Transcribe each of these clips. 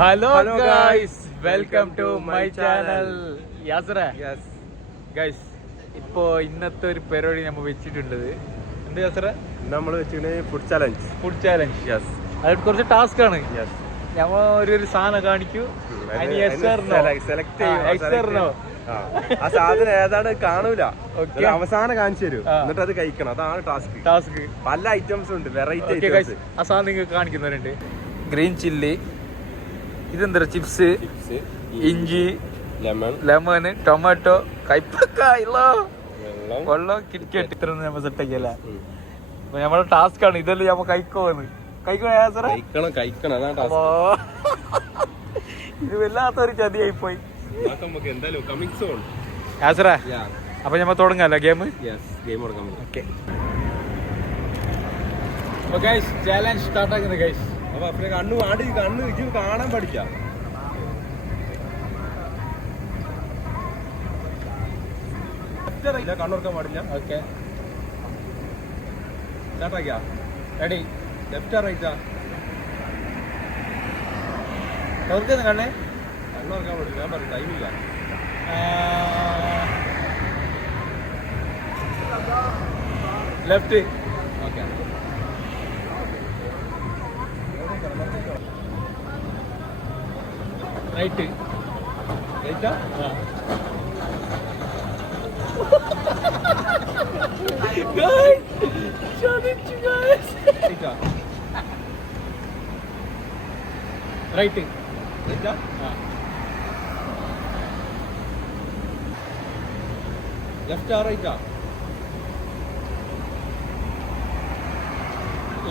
Hello guys, welcome to my channel. Guys, ഇപ്പോ ഇന്നത്തെ ഒരു പരിപാടി നമ്മൾ വെച്ചിട്ടുള്ളത് എന്ത് യാസറ? നമ്മൾ വെച്ചിട്ടുണ്ടെങ്കിൽ ഫുഡ് ചാലഞ്ച്. യെസ്, അത് കുറച്ച് ടാസ്ക് ആണ്. ഞമ്മ ഒരു സാധനം കാണിക്കൂ, സെലക്ട് ചെയ്യണോ ആ സാധനം ഏതാണ് കാണൂല, അവസാനം കാണിച്ചു തരും, എന്നിട്ട് അത് കഴിക്കണം. അതാണ് ടാസ്ക്. പല ഐറ്റംസ് ഉണ്ട്, വെറൈറ്റി. ആ സാധനം നിങ്ങൾക്ക് കാണിക്കുന്നവരുണ്ട്. ഗ്രീൻ ചില്ലി, ഇതെന്താ ചിപ്സ്, ഇഞ്ചി, ലെമൺ, ടൊമാറ്റോ, കൈപ്പക്ക, വെള്ളം, കിറ്റ്കാറ്റ്. ഇത്ര നമ്മൾ സെറ്റ് ആക്കിയല്ല. അപ്പൊ നമ്മളെ ടാസ്ക് ആണ് ഇതെല്ലാം. നമ്മ കഴിക്കണം. ഇത് വല്ലാത്തൊരു ചതിയായി പോയി. അപ്പൊ ഞമ്മ തുടങ്ങാലോ ഗെയിം. ഓക്കെ, ചാലഞ്ച് സ്റ്റാർട്ട് ആക്കുന്നത് ഗൈസ്. അപ്പൊ കണ്ണ് ഇത് കാണാൻ പഠിക്കാം. കണ്ണുറക്കാൻ പാടില്ല. ഓക്കെ, സ്റ്റാർട്ടാക്കിയാ? റെഡി? ലെഫ്റ്റാ റൈറ്റാ? തുറക്കുന്നു കണ്ണേ. കണ്ണുറക്കാൻ പാടില്ല, ഞാൻ പറയും, ടൈമില്ല. ലെഫ്റ്റ്. Okay, right. റൈറ്റാ? റൈറ്റ്. റൈറ്റാ? ലെഫ്റ്റാ റൈറ്റാ?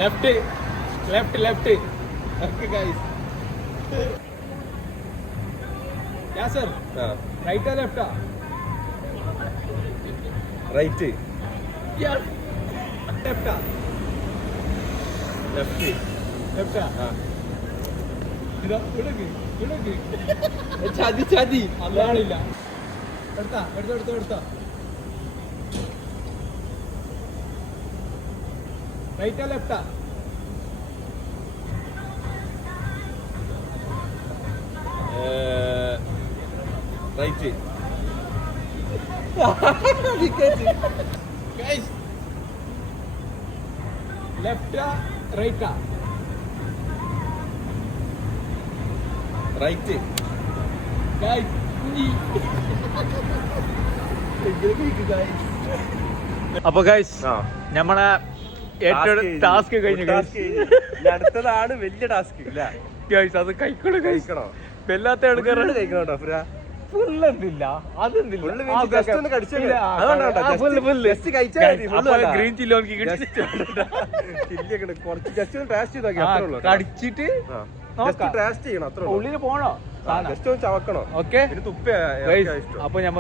ലെഫ്റ്റ്. Okay guys. യാസർ, റൈറ്റാ ലെഫ്റ്റാ? റൈറ്റ്. ലെഫ്റ്റാ? ലെഫ്റ്റ്. ചതി അല്ലാളില്ല. എടുത്തോ. റൈറ്റാ ലെഫ്റ്റാ? റൈറ്റ്. ലെഫ്റ്റാ റൈറ്റാ? റൈറ്റ്. അപ്പൊ ഗൈസ്, നമ്മളെ ഏറ്റവും ടാസ്ക് കഴിഞ്ഞു. അടുത്തതാണ് വലിയ ടാസ്ക്. ഗൈസ്, അത് കഴിക്കണോ? വല്ലാത്ത കഴിക്കണോ? ഗ്രീൻ ചില്ലി കടിച്ചിട്ട് ഉള്ളില് പോണോ? ചവക്കണോ? ഓക്കെ. അപ്പൊ ഞമ്മ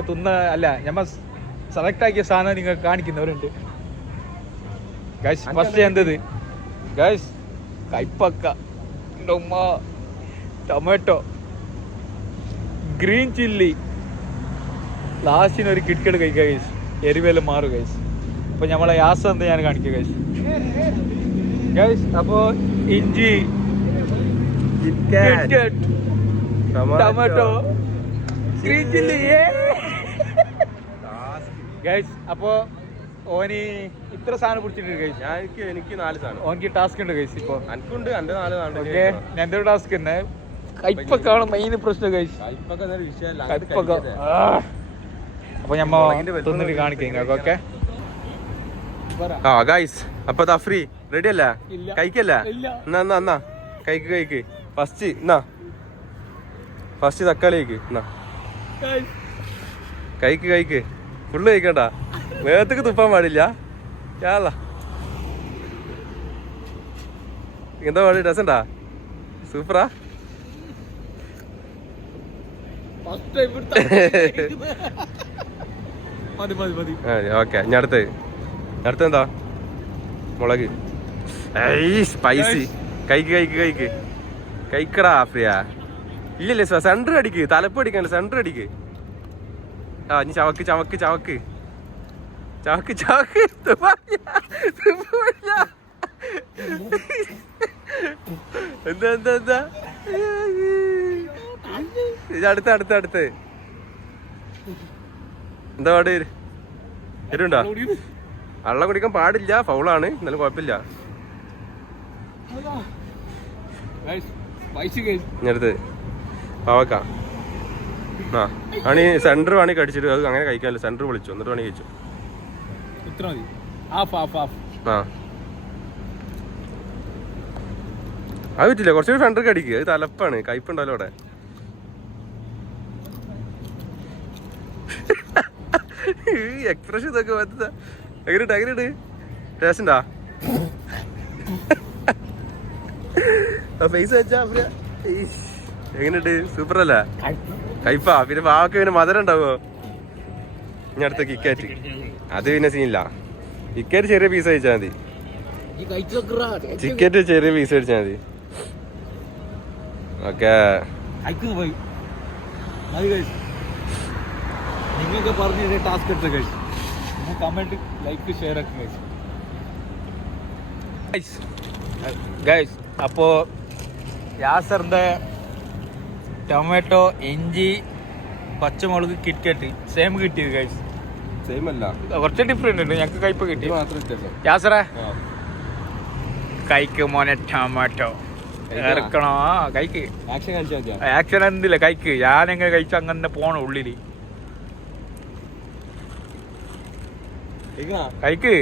ഞമ്മ സെലക്ട് ആക്കിയ സാധനം നിങ്ങൾ കാണിക്കുന്നവരുണ്ട്. ഗൈസ്, ഫസ്റ്റ് എന്തത്? ഗൈസ്, കൈപ്പക്ക, ടൊമാറ്റോ, ഗ്രീൻ ചില്ലി, ലാസ്റ്റിന് ഒരു കിറ്റ്കേട് കഴിക്കുക ഗൈസ്. എരിവെല്ലാം മാറും ഗൈസ്. അപ്പൊ നമ്മളെ യാസ എന്താ ഞാൻ കാണിക്കുക ഗൈസ്. അപ്പൊ ഇഞ്ചി, ടൊമാറ്റോ, ഗ്രീൻ ചില്ലി ഗൈസ്. അപ്പൊ ഓന് ഇത്ര സാധനം പിടിച്ചിട്ടുണ്ട് ഗൈസ്. എനിക്ക് 4 സാധനം. ഓനിക്ക് ടാസ്ക് ഉണ്ട് ഗൈസ്. ഇപ്പൊ എനിക്കുണ്ട്, എന്റെ 4 സാധനം. ഓക്കെ, എന്റെ ടാസ്ക് തന്നെ. കൈപ്പക്കാണ് മെയിൻ പ്രശ്നം ഗൈസ്. കൈപ്പക്ക. അപ്പൊ ഞമ്മ തിന്നിട്ട് കാണിക്കാം. ഓക്കെ ഗൈസ്, അപ്പൊ ഫ്രീ റെഡി അല്ല? കഴിക്കല്ല? എന്നാ കഴിക്ക്. ഫസ്റ്റ് തക്കാളി കഴിക്ക്. ഫുള്ള് കഴിക്കണ്ട, വേഗത്തേക്ക് തുപ്പാൻ പാടില്ല. എന്താ പാടി? രസണ്ടാ? സൂപ്പറാ? ഓക്കെ, ഞാൻ അടുത്തെന്താ? മുളക്. സ്പൈസി. കഴിക്കടാ ഫ്രിയ. ഇല്ലല്ലേ, സെന്റർ അടിക്ക്, തലപ്പ് അടിക്കണ്ട, സെന്റർ അടിക്ക്. ഇനി ചവക്ക്. എന്താ ഇത് അടുത്ത് എന്താ പാട് എരുണ്ടോ? വെള്ളം കുടിക്കാൻ പാടില്ല, ഫൗളാണ്. എന്നാലും കുഴപ്പമില്ല. അടുത്ത് പാവക്ക ആണി സെന്റർ വേണി കടിച്ചിട്ട് അത് അങ്ങനെ കഴിക്കാനില്ല. സെന്റർ വിളിച്ചു എന്നിട്ട് വേണി കഴിച്ചു. അത് പറ്റില്ല, കുറച്ചുകൂടി സെന്റർ കടിക്കുക. അത് തലപ്പാണ്, കയ്പുണ്ടല്ലോ അവിടെ. എക്സ്പ്രഷൻ ഇതൊക്കെ പറ്റുന്ന എങ്ങനെയുണ്ട് ടേസ്റ്റ് ഉണ്ടാ? ഫേസ് വെച്ചാ എങ്ങനെയുണ്ട്? സൂപ്പർ അല്ല? കയ്പാ. പിന്നെ പാവക്ക് പിന്നെ മധുരം ഉണ്ടാവോ? ഇനി അടുത്ത കിക്കാറ്റ്. അത് പിന്നെ സീനില്ല. കിക്കാറ്റ് ചെറിയ പീസ് കഴിച്ചാൽ മതി. ചിക്കറ്റ് ചെറിയ പീസ് കഴിച്ചാൽ മതി. ഓക്കെ, നിങ്ങൾക്ക് പറഞ്ഞ ടാസ്ക് എടുത്ത കഴിച്ചു. കമന്റ് ലൈക്ക് ഷെയർ ഒക്കെ ഗൈസ്. അപ്പോൾ യാസറിൻ്റെ ടൊമാറ്റോ, ഇഞ്ചി, പച്ചമുളക് കിറ്റ്കാറ്റ് സെയിം കിട്ടിയത് ഗൈസ്. സെയിം അല്ല, കുറച്ച് ഡിഫറെന്റ് ഉണ്ട്. ഞങ്ങൾക്ക് കയ്പ കിട്ടി. യാസറേ കൈക്ക് മോനെ ടൊമാറ്റോ ഇറക്കണോ? കൈക്ക് ആക്ഷൻ എന്തില്ല, കൈക്ക്. ഞാനെങ്ങനെ കഴിച്ചു അങ്ങനെ പോണ ഉള്ളില്. കൈക്ക്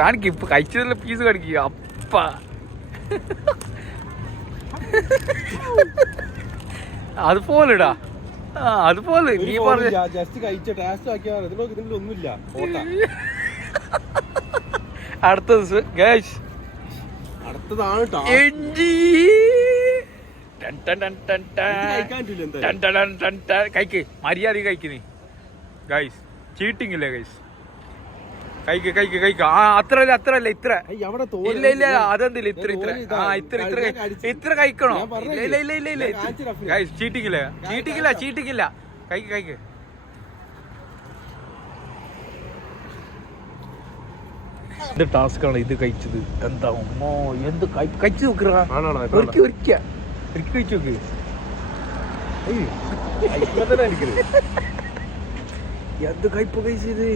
കാണിക്ക് ഇപ്പൊ കഴിച്ചതിലുള്ള പീസ് കാണിക്കുക. അപ്പ അതുപോലെടാ, അതുപോലെ നീ പറഞ്ഞ അടുത്തത് ഗൈസ്. അടുത്തതാണ് കൈക്ക് മര്യാദ കഴിക്കുന്നേ ഗൈസ്. ചീറ്റിംഗ് ഇല്ലേ ഗൈസ്? കൈക്ക്. ആ അത്രല്ല ഇത്ര. ഇല്ല അതെന്തില്ല ഇത്ര കഴിക്കണോ? ഇല്ല ഗൈസ്, ചീറ്റിംഗില്ല. കൈക്ക്. ഇത് ടാസ്ക് ആണ് ഇത് കഴിച്ചത്. എന്താ എന്ത് കഴിച്ചു നോക്കുക. ഒരിക്കൽ കഴിച്ചു നോക്ക്. എന്ത് കയ്പ കഴിച്ചത്?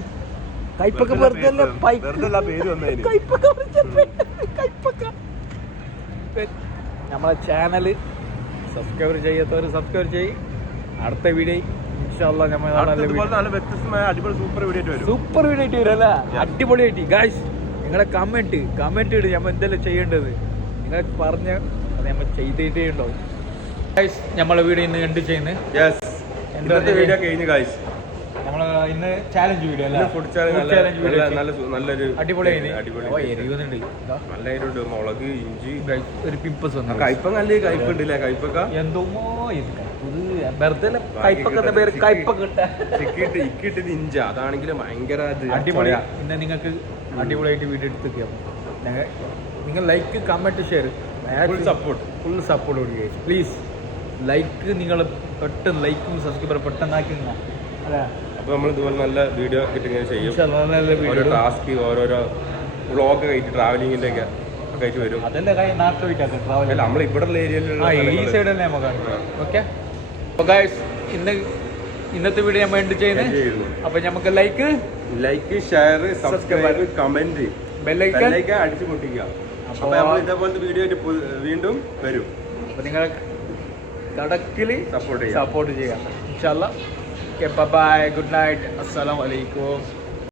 കയ്പൊക്കെ വെറുതെ നമ്മളെ ചാനൽ സബ്സ്ക്രൈബ് ചെയ്യാത്തവർ സബ്സ്ക്രൈബ് ചെയ്യും. അടുത്ത വീഡിയോ ഇൻഷാല്ലാ സൂപ്പർ വീഡിയോ ആയിട്ട് വരും അല്ലേ? അടിപൊളിയായിട്ട് ഗൈസ്. നിങ്ങളെ കമന്റ് ഇട്. നമ്മൾ എന്തെല്ലാം ചെയ്യേണ്ടത് നിങ്ങൾ പറഞ്ഞ അത് നമ്മൾ ചെയ്തിട്ടേ ഉണ്ടാവും ഗൈസ്. നമ്മളെ വീഡിയോ ഇന്ന് എന്ത് ചെയ്യുന്നത്? വീഡിയോ കഴിഞ്ഞു ഗൈസ്. നമ്മള് ഇന്ന് ചാലഞ്ച് വീഡിയോ അല്ല, ഫുഡ് ചാലഞ്ച്. നല്ലൊരു എരിവുന്നുണ്ട്. നല്ല എരിവുണ്ട്. മുളക്, ഇഞ്ചി, ഒരു പിമ്പസ് വന്നു. കയ്പ നല്ല കയ്പുണ്ടല്ലേ? കയ്പക്ക എന്തോ വെറുതെ ഇക്കിട്ടത് ഇഞ്ച. അതാണെങ്കിൽ ഭയങ്കര അടിപൊളിയാ. പിന്നെ നിങ്ങൾക്ക് അടിപൊളിയായിട്ട് വീഡിയോ എടുത്തൊക്കെയാ. നിങ്ങൾ like, comment, share, full support കൊടുക്കുക പ്ലീസ്. ലൈക്ക് നിങ്ങൾ പെട്ടെന്ന് ലൈക്കും സബ്സ്ക്രൈബർ പെട്ടെന്നാക്കി. അപ്പൊ നമ്മൾ ഇതുപോലെ നല്ല വീഡിയോ ഇങ്ങനെ ചെയ്യും. ഓരോ ടാസ്ക്, ഓരോരോ വ്ളോഗ് കഴിച്ച് ട്രാവലിങ്ങിന്റെ ഒക്കെ ആയിട്ട് വരും. അതല്ലേ നാട്ടിൽ നമ്മൾ ഇവിടെ ഉള്ള ഏരിയയിലുള്ള ഈ സൈഡ് തന്നെ നമുക്ക്. ഓക്കെ, ഇന്നത്തെ വീഡിയോ നമ്മൾ എന്ത് ചെയ്യുന്നത്? അപ്പൊ നമുക്ക് ലൈക്ക്, ഷെയർ, സബ്സ്ക്രൈബ്, കമന്റ്, ബെല്ലൈക്കൻ അടിച്ചു പൊട്ടിക്കുക. അപ്പൊ നമ്മൾ ഇതേപോലത്തെ വീഡിയോ ആയിട്ട് വീണ്ടും വരും. അപ്പൊ നിങ്ങൾ കടക്കില് സപ്പോർട്ട് ചെയ്യാം. ഇൻഷാല്ലാ. Okay, bye-bye. Good night. Assalamu alaikum.